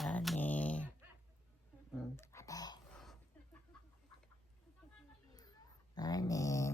Honey. Honey.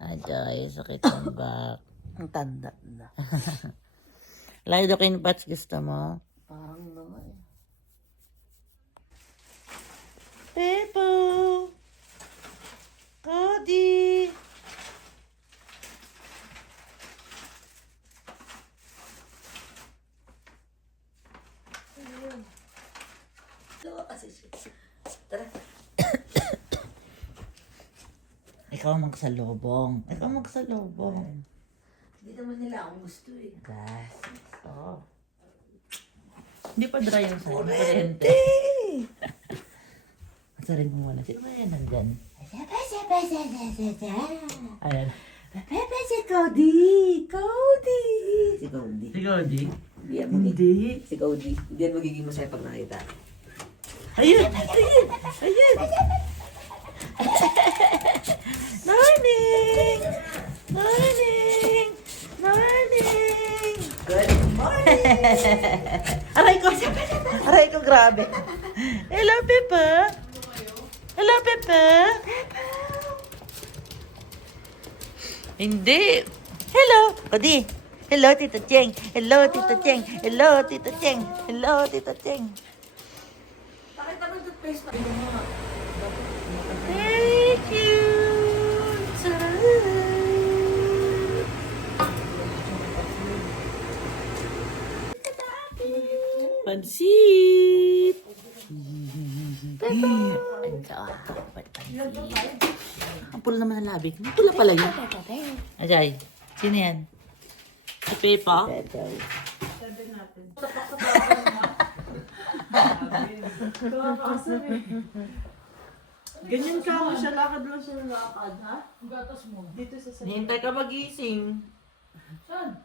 Ajay, sakit ang back. Ang tanda na. Lidocaine patch gusto mo? Parang naman. Pepo! Cody! Kasi siya. Tara. Ikaw magsalubong. Ikaw magsalubong. Hindi naman nila akong gusto eh. Gas. Oh. Hindi pa dry yung sa'yo. Kurente. Masarin mo muna. Sino ba yan nandyan? Ayan. Pepe si Cody! Cody! Si Cody. Si Cody? Hindi yan magiging. Si Cody. Hindi yan magiging masaya pag nakita. Ayun! Ayun! Ayun! Morning! Morning! Morning! Good morning! Aray ko! Aray ko, grabe. Hello, Pepa! Hello, Pepa! Hindi! Hello! Cody! Hello, Tito Cheng! Hello, Tito Cheng! Hello, Tito Cheng! Hello, Tito Cheng! Bakit naman toothpaste na? Thank you! Pansit! Ang dapat pansit. Ang pula naman ang labi. Ang pula pala yun. Ajay, sino yan? Si Pepa? Ganyan ka mo siya, lakad lang siya ng lakad, ha? Gatas mo. Dito sa sa... Hintay ka magising. Saan?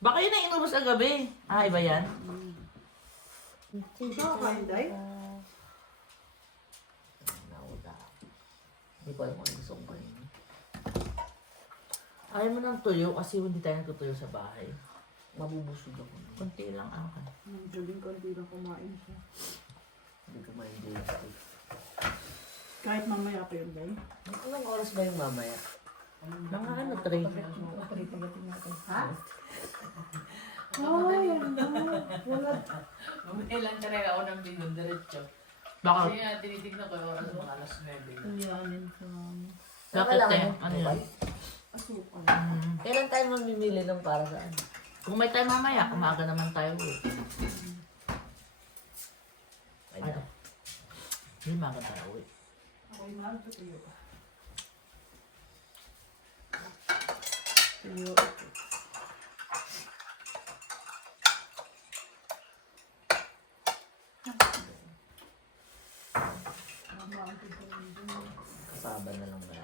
Baka yun ang inubos ang gabi. Ah, iba yan? Nakakain, Day? Hindi ko alam kung gusto kong kainin. Ayaw mo ng tuyo kasi hindi tayo nagtutuyo sa bahay. Mabubusog ako. Kunti lang ako. Galing ko, hindi lang kumain siya. Hindi ko ma-enjoy. Kahit mamaya pa yun, Day. Anong oras ba yung mamaya? Mga ano, 3. Ha? Ay, wala. Mamaya lang talaga ako ng binon, diretso. Bakit? Kasi nga, tinitignan ko yung oras mga alas 9. Iyanin ka. Bakit Kailangan eh? mo Ano yun? Asukal. Kailan tayo mamimili ng para saan? Kung may time mamaya, umaga naman tayo eh. Ano? Hindi umaga tayo eh. Ako'y mahal ko tuyo. Tuyo. Kasaba na lang ba?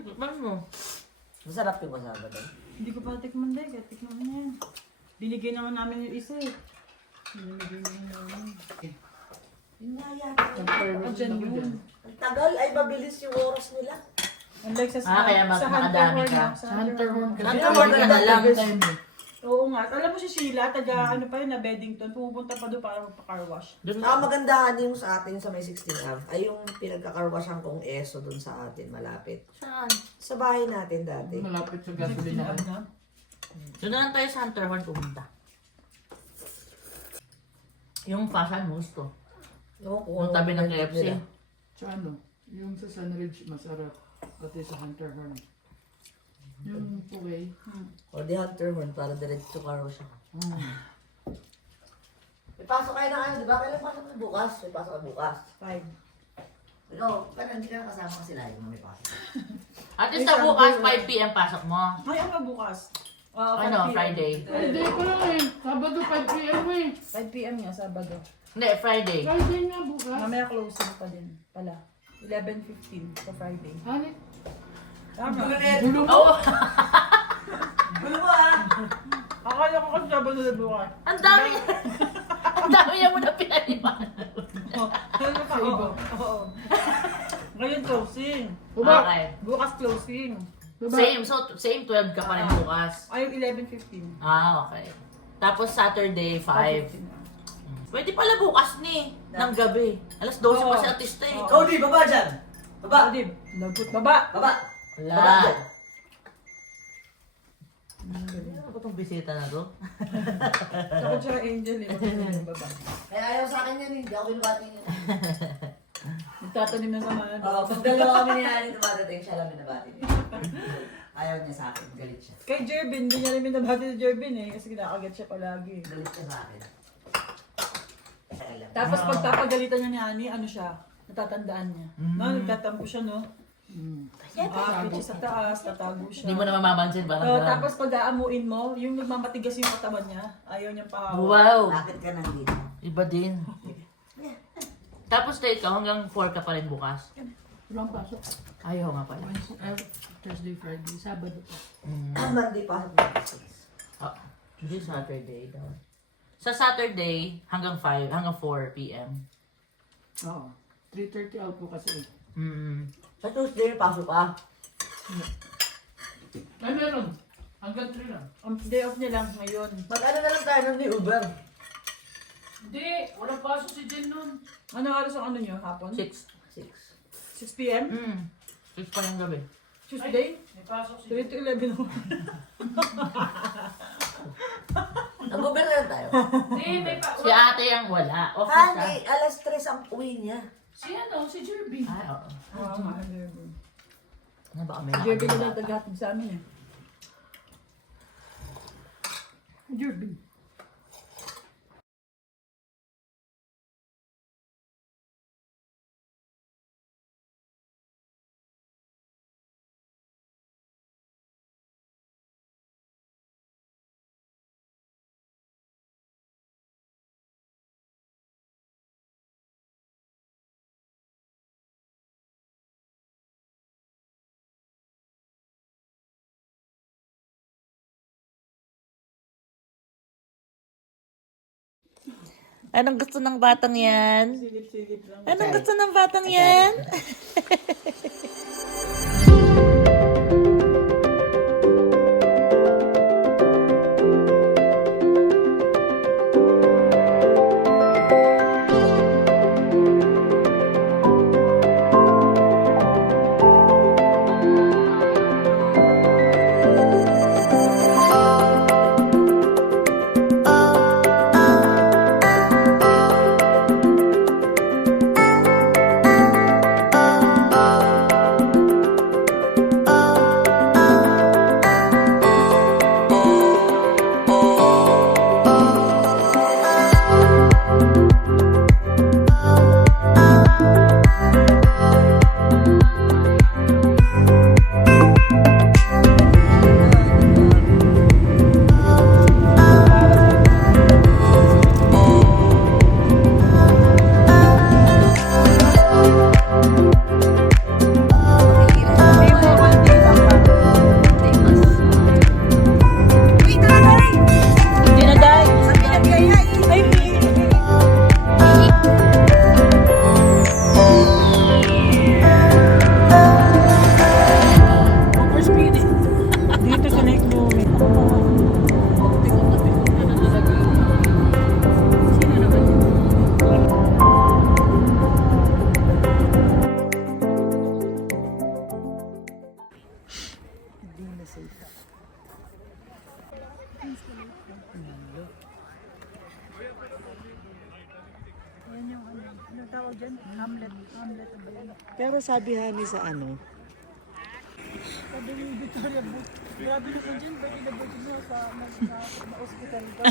Tikman mo. Masarap yung kasaba doon. Hindi ko pa tikman, Day. Kaya tikman mo yan. Binigay naman namin yung isa eh. Binigay naman namin. Yun nga yata. Diyan yun. Ang tagal ay mabilis yung oras nila. Unlike sa Kaya sa nakadami Hunter ka. Horn, sa Hunter Horn. Hunter Horn ka na lang. Oo nga. Alam mo si Sheila, taga ano pa yun na Beddington, pumupunta pa doon para magpa-car wash. Doon Ah, magandahan yung sa atin sa may 16 Ave. Ay yung pinagkakarwashan kong ESO doon sa atin, malapit. Saan? Sa bahay natin dati. Malapit sa gasolina. Doon na lang tayo sa Hunter Horn pumunta. Yung Fashion Gusto. No, Yung tabi ng KFC. Sa ano? Yung sa Sunridge, masarap. Pati sa Hunter Horn. Yung Puway. O di Hunter Horn para diretso karwashan. May pasok kayo na ano, di ba? Kailan pasok na bukas? May pasok na bukas. 5. Ikaw, parang hindi ka kasama kasi lahat na may pasok. At least sa bukas, 5 p.m. pasok mo. Ay, ano bukas? Ano, Friday. Friday ko lang eh. Sabado 5 p.m. eh. 5 p.m. nga, Sabado. Hindi, Friday. Friday nga bukas. Mamaya closing pa din pala. 11:15 sa Friday. Hanit. Tama. Gulo mo. Oo! Gulo mo ah! Akala ko kasi Sabado na bukas. Ang dami! Ang dami niya mo na pinaliman. Ano pa? Oo. Ngayon closing. Okay. Bukas closing. Baba. Same, so same 12 ka pa rin bukas. Ay, 11:15. Ah, okay. Tapos Saturday, 5. Pwede pala bukas ni, ng gabi. Alas 12 pa si artista eh. Oo. Cody, baba dyan! Baba! Dib, lagot baba. Baba! Baba Wala. dyan! Ano ba itong bisita na to? Takot siya kay Angel eh. Baba. Eh, ayaw sa akin yan, hindi ako binubati niya. Nagtatanim na sa mga. Oo, pag dalawa kami ni Ani dumadating, siya lang binabati niya. Ayaw niya sa akin, galit siya. Kay Jervin, hindi niya rin minabati si Jervin eh. Kasi kinakagat siya palagi. Galit siya sa akin. Alam. Tapos pagpapagalitan niya ni Ani, ano siya? Natatandaan niya. No, nagtatampo siya, no? Aakyat siya sa taas, tatago siya. Hindi mo na mamamansin ba? Oh, tapos pag aamuin mo, yung nagmamatigas yung katawan niya, ayaw niyang pahawa. Wow! Bakit ka nandito? Iba din. Tapos tayo ikaw hanggang 4 ka pa rin bukas. Walang pasok. Ayaw nga pala. Thursday, Friday, Sabado pa. Monday pa sa Ah, Tuesday, Saturday daw. Sa Saturday, hanggang 5, hanggang 4 p.m. Oo. 3:30 out po kasi. Sa Tuesday, pasok ka. Ay, meron. Hanggang 3 lang. Ang day off niya lang ngayon. Mag-ano na lang tayo ng Uber. Hindi, walang pasok si Jen nun. Ano oras ang ano niyo? Hapon? 6. 6 p.m.? 6 pa yung gabi. Tuesday? May pasok si 3 to 11 ako. Nag-Uber na lang tayo. Hindi, may Si ate ang wala. Office na. Honey, alas 3 ang uwi niya. Si ano, si Jerby. Ay, oo. Oo nga, Jervin. Ano baka may Jervin na lang nakakita? tagahatid sa amin eh. Jerby. Anong gusto ng batang yan? Silip-silip lang. Anong gusto ng batang yan? Hindi na dahil. Ay, Dito sa Lake Lumen. Yan yung ano tawag dyan? Hamlet. Hamlet ang bayan. Pero sabi Honey sa ano, Sabi ni Victoria Booth, grabe na po dyan, pwede na pwede mo sa hospital ka.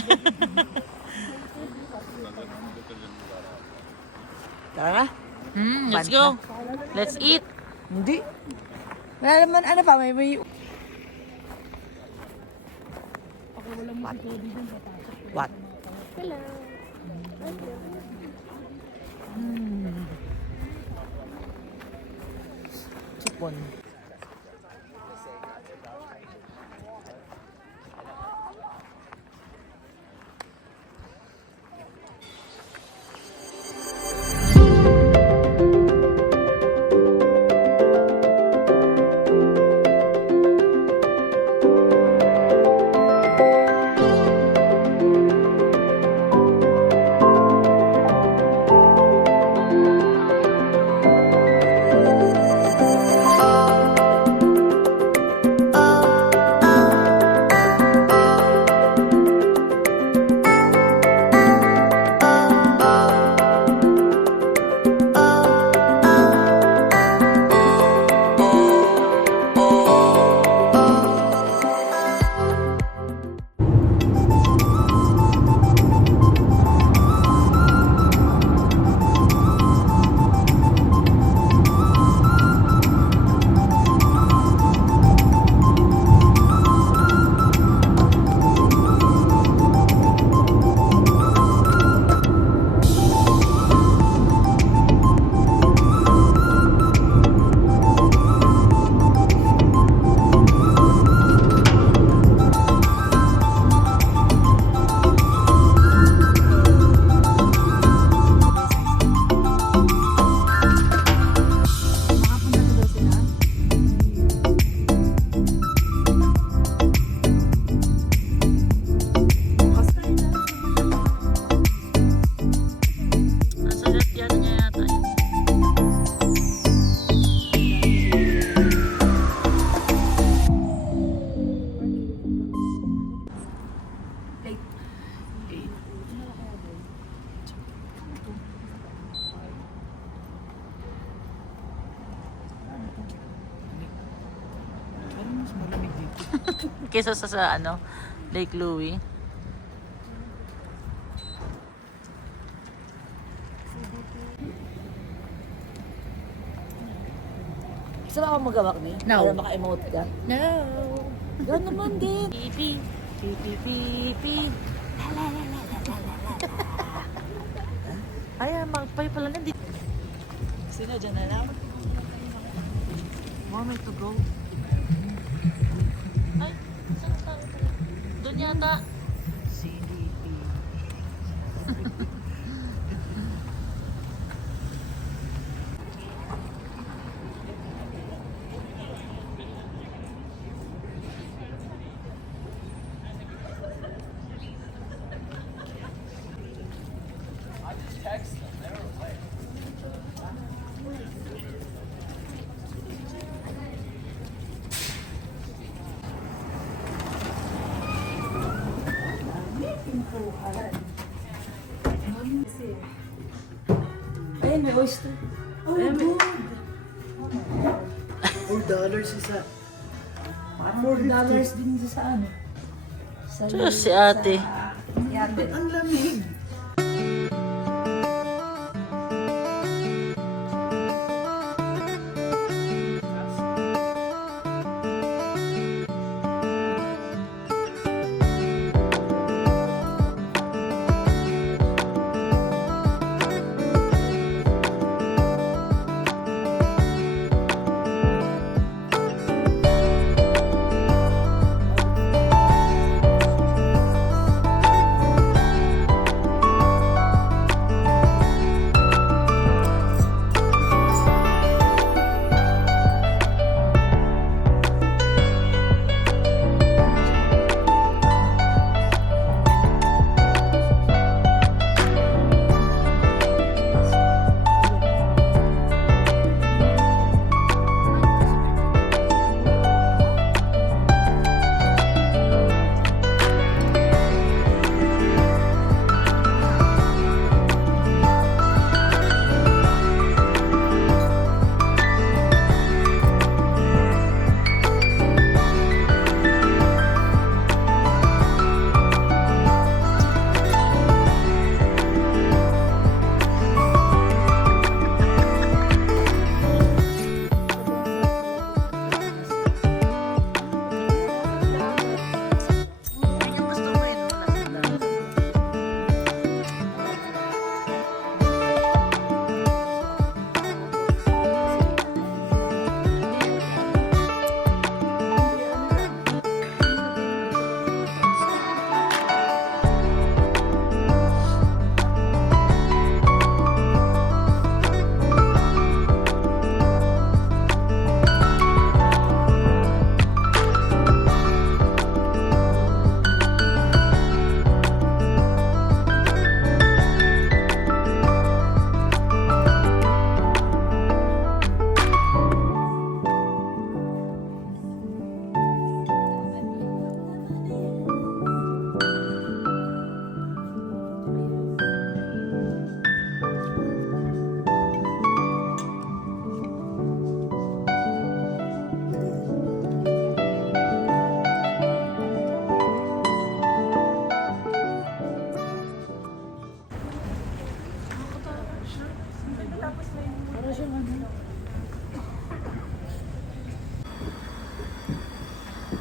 tara na. Let's go. Let's eat. Hindi. Wala naman, ano pa, may What? Chipon. kaysa sa ano, Lake Louie. Gusto mo ako magawak niya? No. Para maka-emote ka? No. Gano'n naman din. Pipi. Pipi, pipi. Ay, magpay pala nandito. Sino dyan na lang? Moment to go. Ay, saan tayo? Doon yata. CDP. Ayun, may oyster. Oh, good. $4 isa. $4 din sa ano. Diyos, si ate. Yan din. Ang lamig.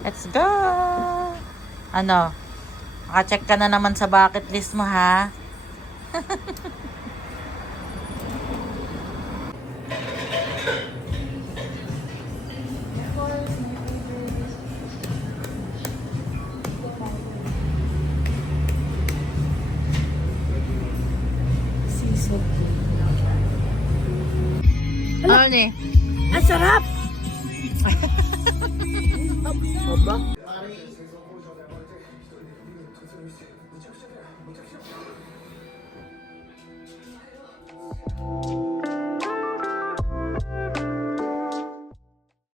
Let's go! Ano? Maka-check ka na naman sa bucket list mo, ha? Ano ni? Ang sarap! Aba?